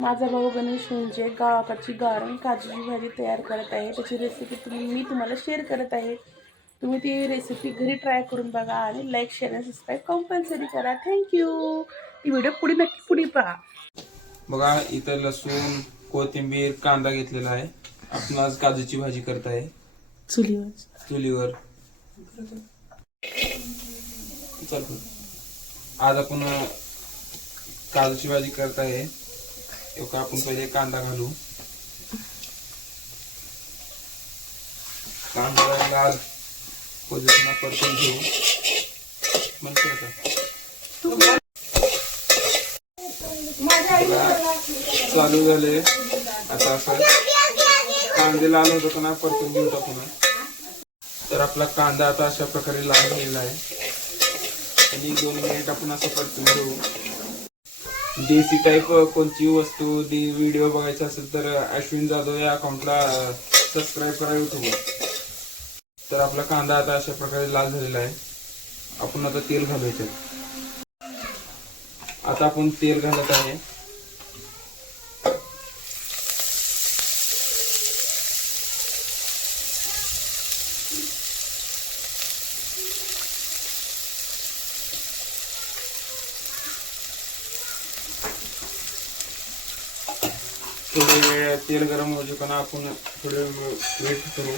माझा भाऊ गणेश म्हणजे गावाकडची गावरान काजूची भाजी तयार करत आहे. त्याची रेसिपी मी तुम्हाला शेअर करत आहे. तुम्ही ती रेसिपी घरी ट्राय करून बघा आणि लाईक शेअर आणि सबस्क्राईब कंपल्सरी करा. थँक्यू. ती व्हिडिओ पुढे पहा. बघा इथं लसूण, कोथिंबीर, कांदा घेतलेला आहे. आपण आज काजूची भाजी करत आहे चुलीवर. आज आपण काजूची भाजी करत आहे. आपण पहिले कांदा घालू. कांदा लाल पद्धतीने परतून घेऊ. चालू झाले. आता असं कांदे लाल होतो ना परतून घेऊ टाकून. तर आपला कांदा आता अशा प्रकारे लाल झालेला आहे आणि 2 मिनिट आपण असं परतून घेऊ. देसी टाईप कोणती वस्तू व्हिडिओ बघायचा असेल तर अश्विन जाधव या अकाउंटला सबस्क्राईब करा युट्यूबवर. तर आपला कांदा आता अशा प्रकारे लाल झालेला आहे. आपण आता तेल घालायचं. आता आपण तेल घालत आहे. थोडे वेळ तेल गरम होऊ पण आपण थोडे वेट करू.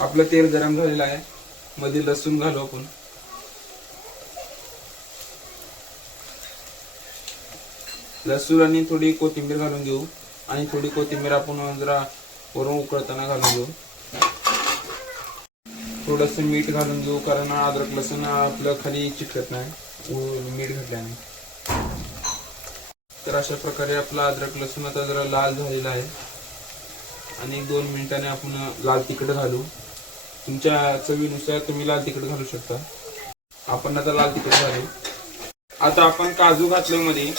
आपलं तेल गरम झालेलं आहे. मध्ये लसूण घालू आपण. लसूण आणि थोडी कोथिंबीर घालून घेऊ आणि थोडी कोथिंबीर आपण जरा वरून उकळताना घालून घेऊ. थोडस मीठ घालून घेऊ कारण अद्रक लसूण आपलं खाली चिकटत नाही मीठ घातल्याने. तर अशा प्रकारे आपला अद्रक लसूण आता जरा लाल झालेला आहे आणि 2 मिनिटांनी आपण लाल तिखट घालू. तुमच्या चवीनुसार तुम्ही लाल तिखट घालू शकता. आपण आता लाल तिखट घालू. आता आपण काजू घातल्या मध्ये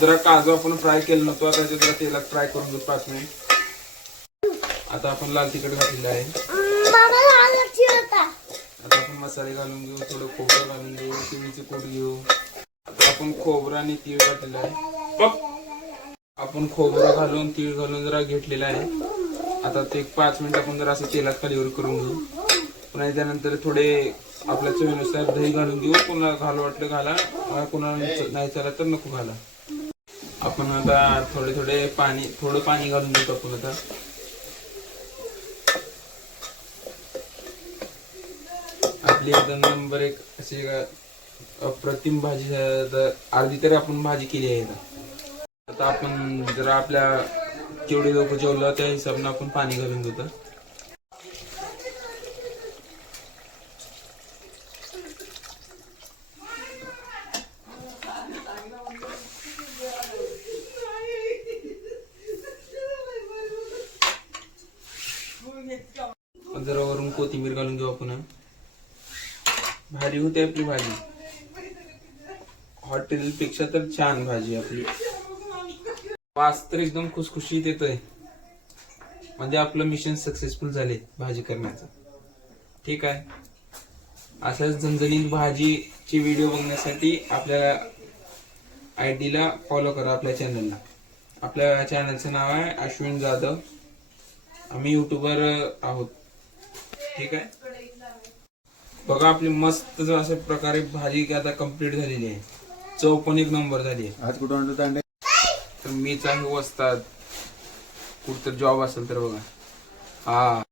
जरा काजू आपण फ्राय केलं नव्हतं. आता जरा तेलात फ्राय करून घेऊ 5 मिनिट. आता आपण लाल तिखट घातलेलं आहे. आता आपण मसाले घालून घेऊ. थोडं खोबरं घालून घेऊ. तिळीची पूड घेऊ. आता आपण खोबरं आणि तीळ घातलेलं आहे. आपण खोबरं घालून तीळ घालून जरा घेतलेलं आहे. आता ते 5 मिनिट आपण जरा असं तेलात खालीवर करून घेऊ. पुन्हा त्यानंतर थोडे आपल्या चवीनुसार दही घालून घेऊ. पुन्हा घालू वाटलं घाला, कुणाला नाही चालत तर नको घाला. आपण आता थोडं पाणी घालून देतो आपण आता. आपली एकदम नंबर 1 अशी अप्रतिम भाजी. अर्धी तरी आपण भाजी केली आहे. आता आपण जरा आपल्या जेवढे लोक जेवलं त्या हिशोबाने आपण पाणी घालून देतो. जरा वरून कोथिंबीर घालून घेऊ आपण. भारी होते आपली भाजी. हॉटेल पेक्षा तर छान भाजी आपली. वास तर एकदम खुसखुशीत येतोय. म्हणजे आपलं मिशन सक्सेसफुल झाले भाजी करण्याचं. ठीक आहे. अशाच झणझणीत भाजीची व्हिडिओ बघण्यासाठी आपल्या ID ला फॉलो करा. आपल्या चॅनलला. आपल्या चॅनलचं नाव आहे अश्विन जाधव. आम्ही युट्यूबर आहोत. ठीक आहे. बघा आपली मस्त अशा प्रकारे भाजी आता कम्प्लीट झालेली आहे. चव पण 1 नंबर झाली आहे. आज कुठं आणतो? तर मीच आहे वस्ताद. कुठं जॉब असेल तर बघा. हा